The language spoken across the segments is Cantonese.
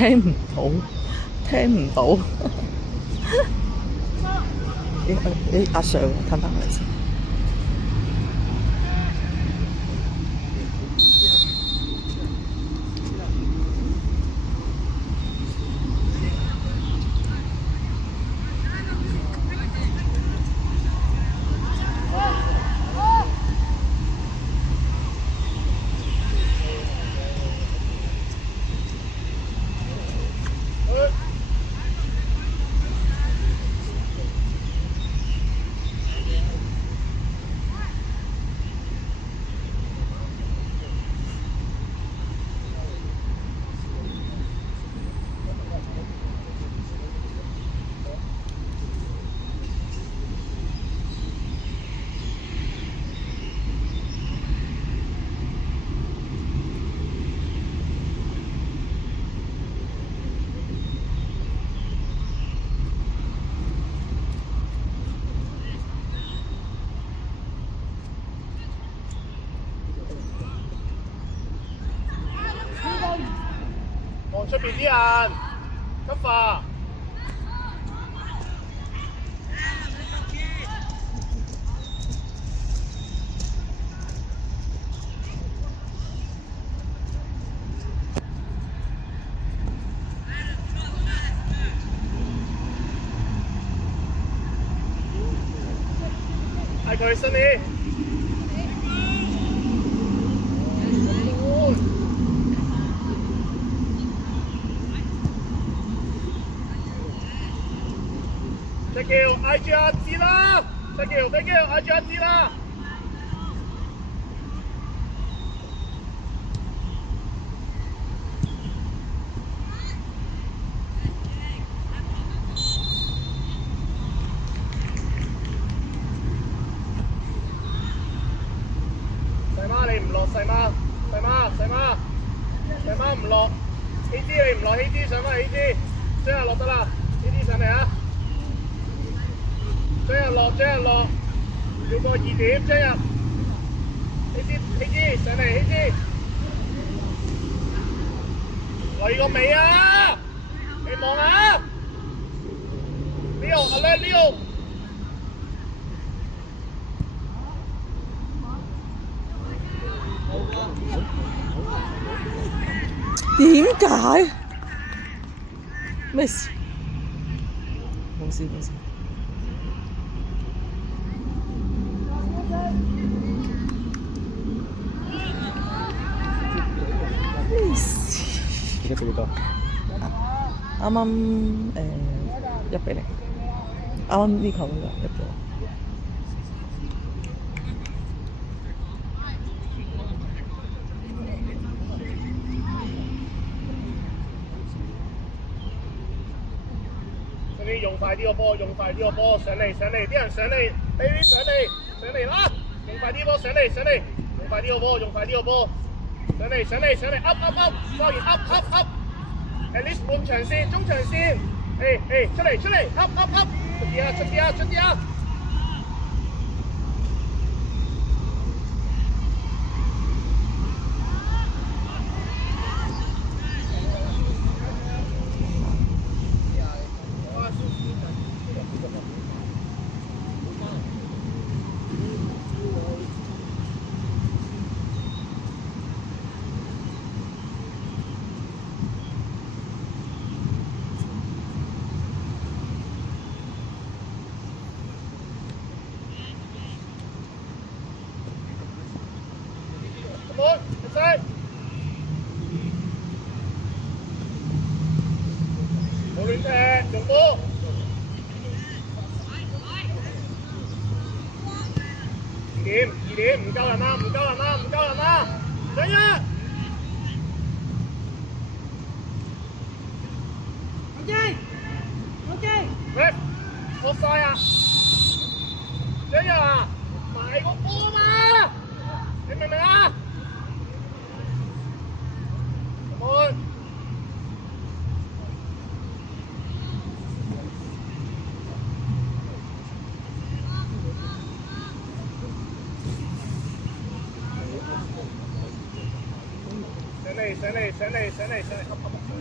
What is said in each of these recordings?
聽唔到，聽唔到。阿 Sir， 褪翻嚟先。望出邊啲人，急化。嗌佢新你。Thank you， 嗌住阿志啦 ！Thank you， 嗌住阿志啦！細媽你唔落，細媽唔落，希芝你唔落，希芝上返希芝，將日落得啦，希芝上嚟啊！將日落，要過2點，將日，希芝上嚟，希芝，嚟個尾啊！你望下 ，Leo， 阿叻 Leo。點解？咩事？冇事。咩事？幾多？啱啱1-0，啱啱呢球入咗。用快啲個波，上嚟，啲人上嚟 ，baby 上嚟啦！用快啲波，上嚟，用快啲個波，上嚟 ，up， 收完 up，at least 半長線，中長線，出嚟 ，up， 出啲啊！冇亂踢，用波。2點，唔夠人啦，上一。喂，落晒啊！上一啊，埋個波嘛，你明唔明啊？上嚟！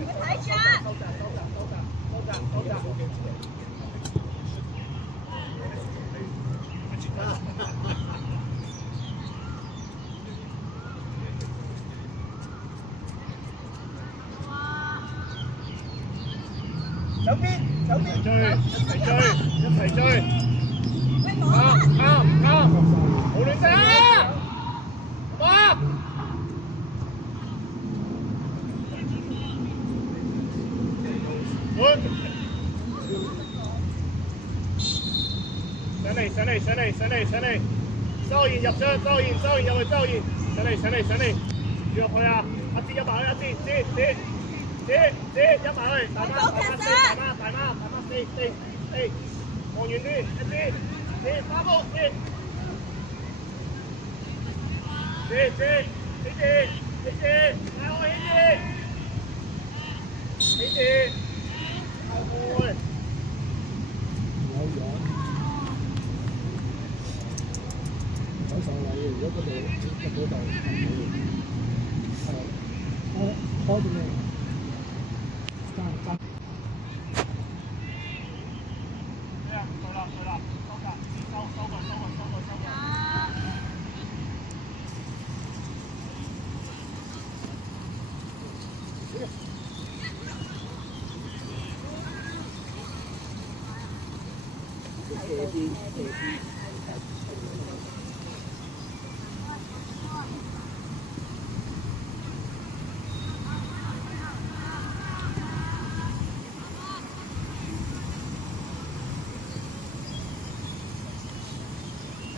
走邊，走邊追，一齊追，一齊追，啱，冇亂聲啊！哇！換，上嚟，周賢入張，周賢入去，上嚟，入去啊！阿志入埋去，阿志，入埋去，大媽四，望遠啲，一支，打波，起字，後會。走上位，如果佢哋入到度，係開住咩？爭。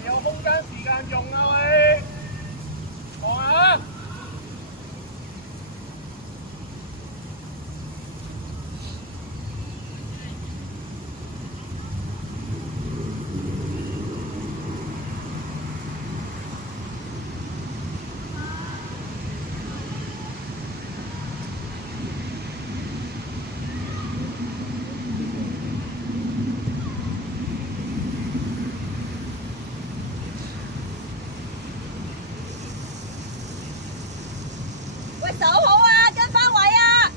有空間時間用啊喂，望下。手好啊，跟翻位啊！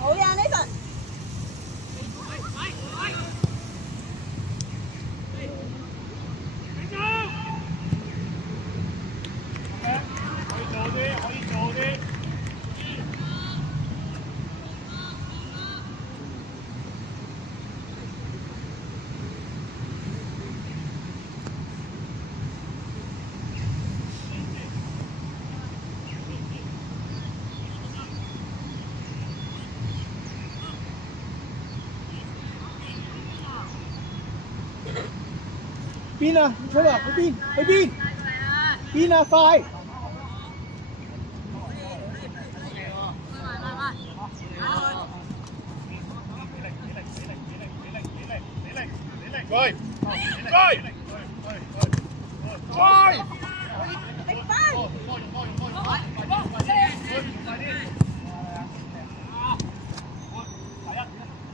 好呀，呢陣。可以做啲。邊啊？出嚟，去邊？邊啊？快！追！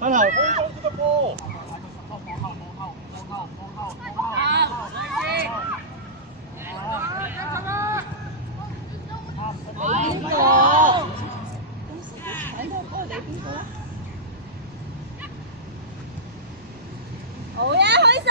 翻頭。空中出個波。邊個？公司搶到波，你邊個啊？好呀，開晒。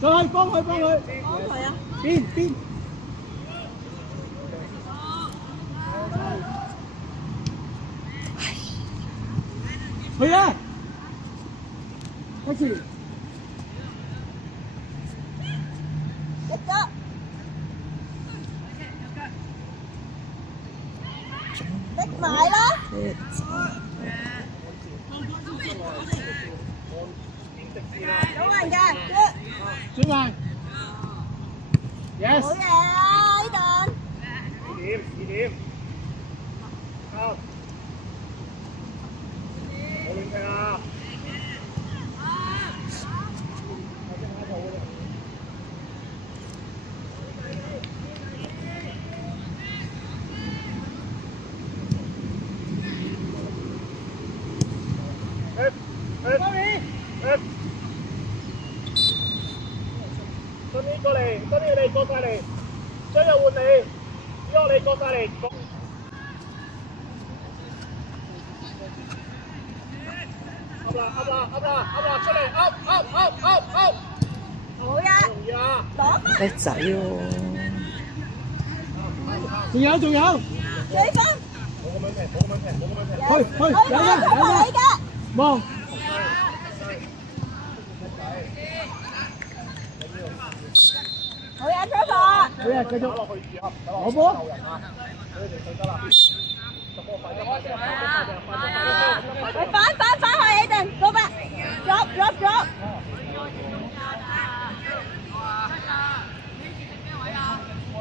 再幫佢幫佢，幫佢啊！邊，去啊！開始，一個，逼埋啦！有人嘅，轉埋，yes，好嘢啊！呢頓2點，好，冇亂踢啊！Tony 過嚟，Tony 你過晒嚟，將又換你，之後你過晒嚟。噏啦，出嚟，噏，好呀，容易啊！攞翻叻仔喎！仲有，追分，冇咁樣踢，去，有我啦，你嘅，望，好嘢，出發！好呀，繼續打落去攞波，救人啊！佢哋死得啦！喂，翻去你哋，go back， drop，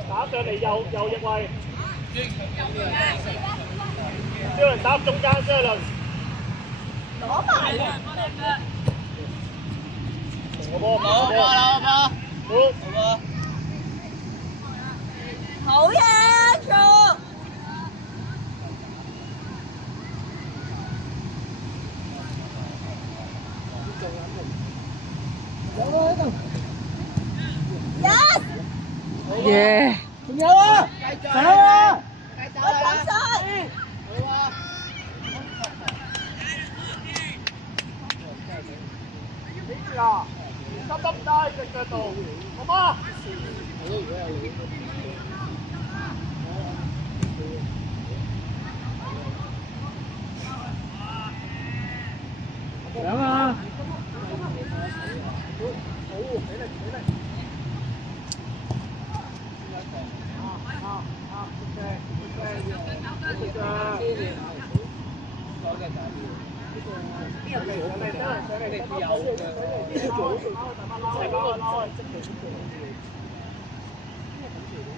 打上嚟右翼位，張倫打中間，張倫攞埋啊！個波，好，好嘢，做！Yes， 耶！仲有啊，走啊！我講晒。睇住啊！執低隻腳度，好嗎？上啊！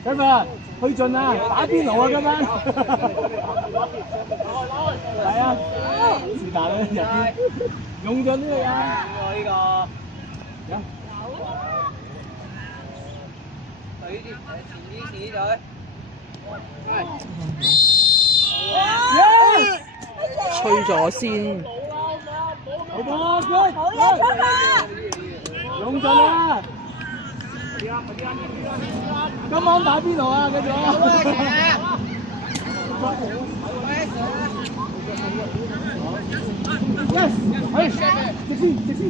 今日去盡啊，打邊爐啊今晚。係啊，是但啦，入邊用盡呢個呀。呢個。有。吹咗先。好波，good，好嘢，出發！用盡啦！今晚打邊爐啊，繼續啊！Yes，係，直先。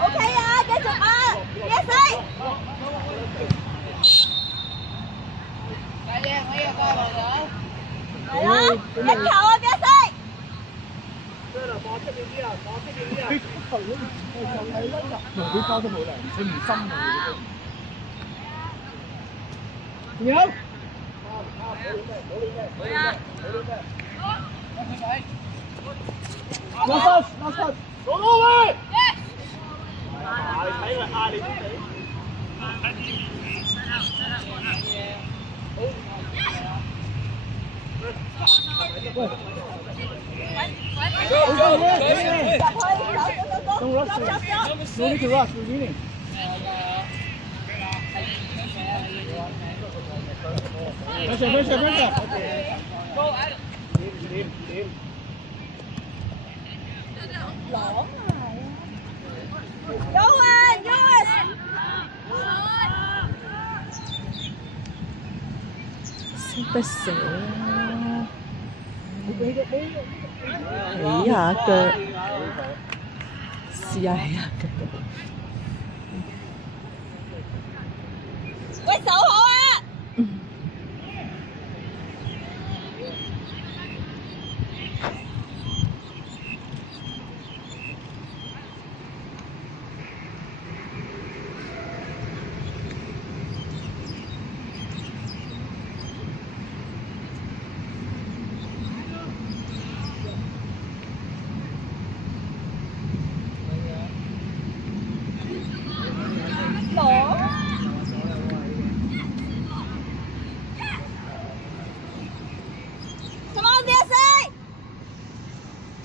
OK 啊，繼續啊，Yes，係啦，一球啊，Yes。張倫望出面啲啊！佢包都冇嚟，佢唔深啊！仲有，last shot，攞到位！睇佢壓你自己。喂，Don't rush it. No need to rush. We're winning. Pressure. 點？攞埋，Yours，識得死啊！起下腳。試下氣啊！喂，手好啊！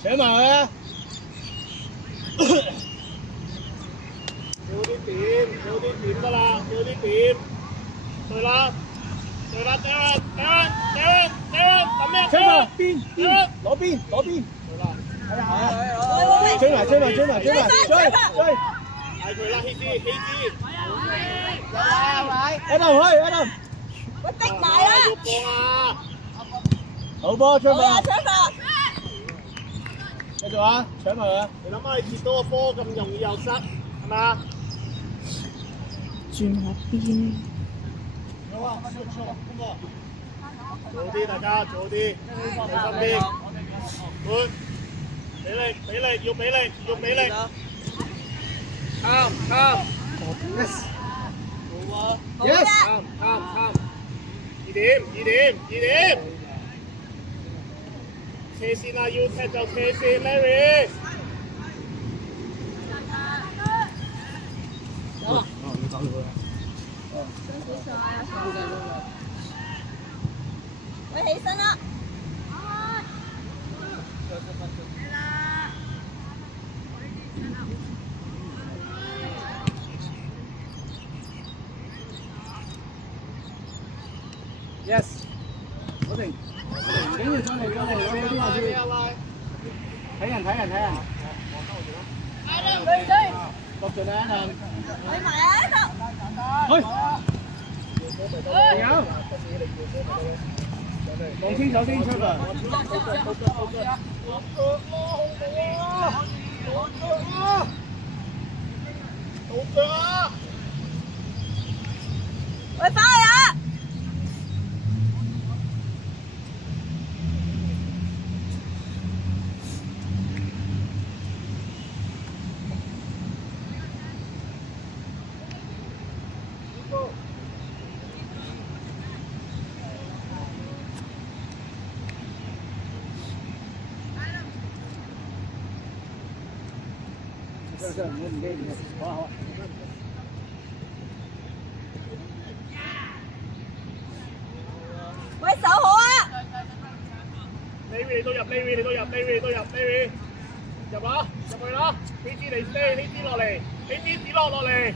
扯埋佢啊！少啲點，少啲點得啦，少啲點。對啦，對啦，頂啊，頂啊，頂啊，頂啊，咁樣。吹埋邊邊，攞邊攞邊。對啦，追埋追埋追埋追埋追追。嗌佢啦，希芝希芝。阿東去阿東。喂，逼埋啦！要波啊！好波出好啊，發，出發！繼續啊，搶埋佢。你諗下，你接到個波咁容易又失，係咪啊？轉下邊。早啲大家，早啲，小心啲。good，俾力，俾力，要俾力，要俾力。啱啱。yes。yes。啱啱啱。2點2點2點。車線啊，要踢就車線 ，Mary。喂，起身啦！Yes，我哋唔緊要，上嚟上嚟，攞啲下先。睇人睇人睇人。落盡啦，阿去埋啊！去。有。望清楚先出發。喂，翻去啊！喂，手好啊！呢位都入，呢位都入，呢位都入，呢位入啊，入去啦！希芝嚟先，希芝落嚟，希芝子落嚟。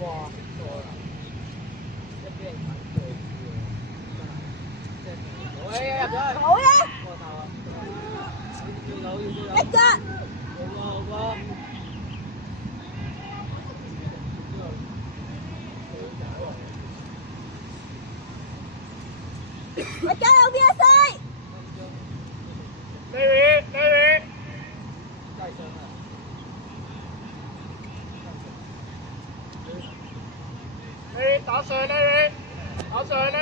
哇！好啊！一隻。喂，加油 BSA！呢位，呢位。呢位打上呢位，打上呢。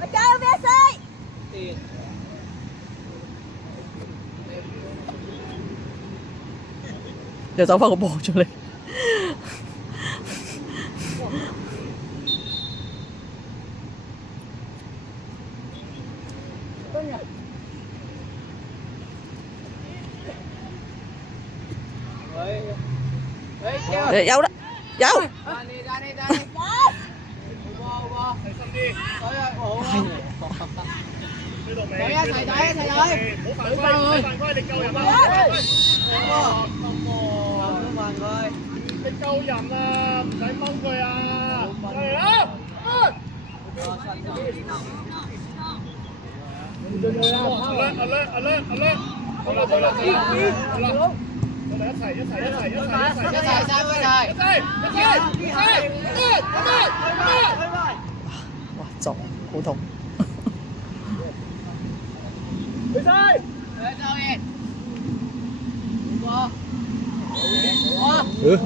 喂，加油 BSA！又走翻個波出嚟。有啦，有。細心啲。追到尾。一齊打一齊打。唔好犯規，唔好犯規，你救人啊！你救人啊！唔使掹佢啊！嚟啦！alert！好啦，好啦，好啦，我哋一齊，哇，撞好痛。去晒。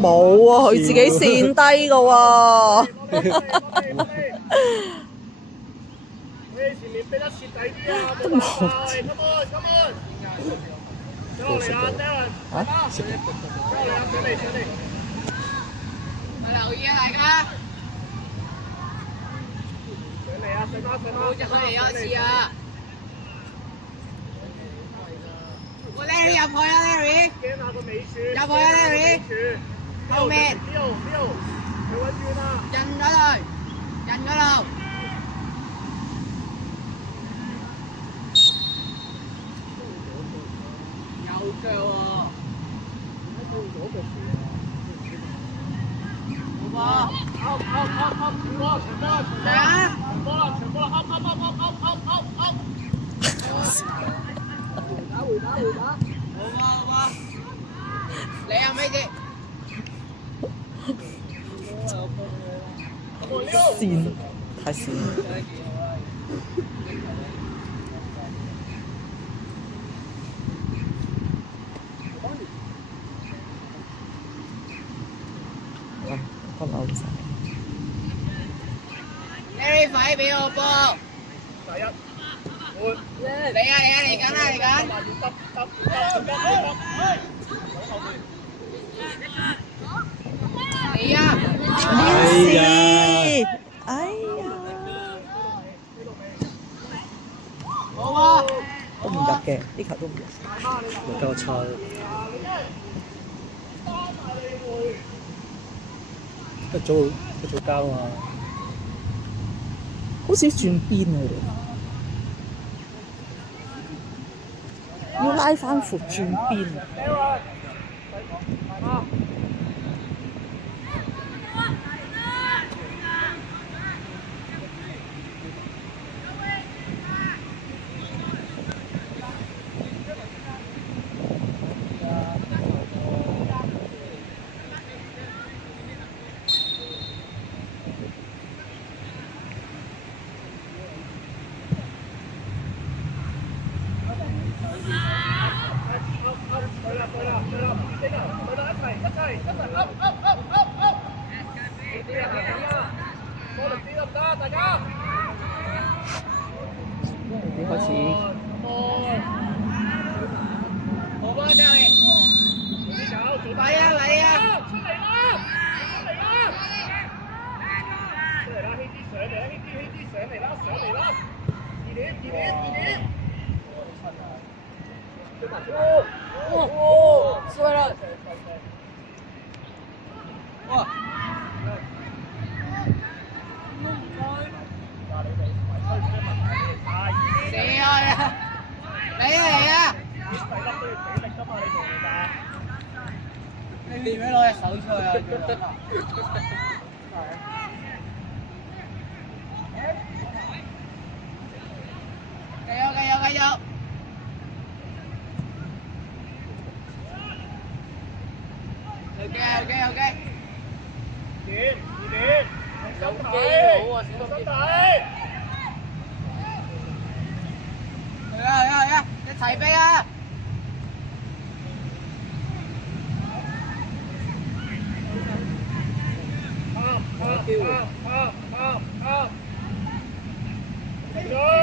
冇喎，佢自己跣低嘅喎。你前面逼得徹底啲啊！冇辦法，come on，come on，上嚟啦，Darren，上嚟啦，上嚟。留意啊，大家！上嚟啊，上啦！好就可以有一次啊！我 Larry 入去啊 ，Larry！驚下個尾柱。入去啊 ，Larry！後面。呢度，佢揾住啦。人嗰度，人嗰度。有腳喎！好噃！傳波，嚟啊！傳波啦，up！好噃！你啊，妹姐！跣，太跣。個扭晒。Larry 快俾我波！第一，換。嚟緊啦，嚟緊！嚟啊！哎呀！哎呀！好喎！都唔入嘅，啲球都唔入。夠錯。一早交啊！好少轉邊佢哋，要拉翻闊轉邊。啲開始。好波上嚟！嚟啊嚟啊！出嚟啦！希芝上嚟啦！希芝上嚟啦！二點。衰啦！哇！死啊！嚟啊！你點樣攞隻手出去啊？繼續！OK。點？小心睇！去啊！一齊飛啊！啱！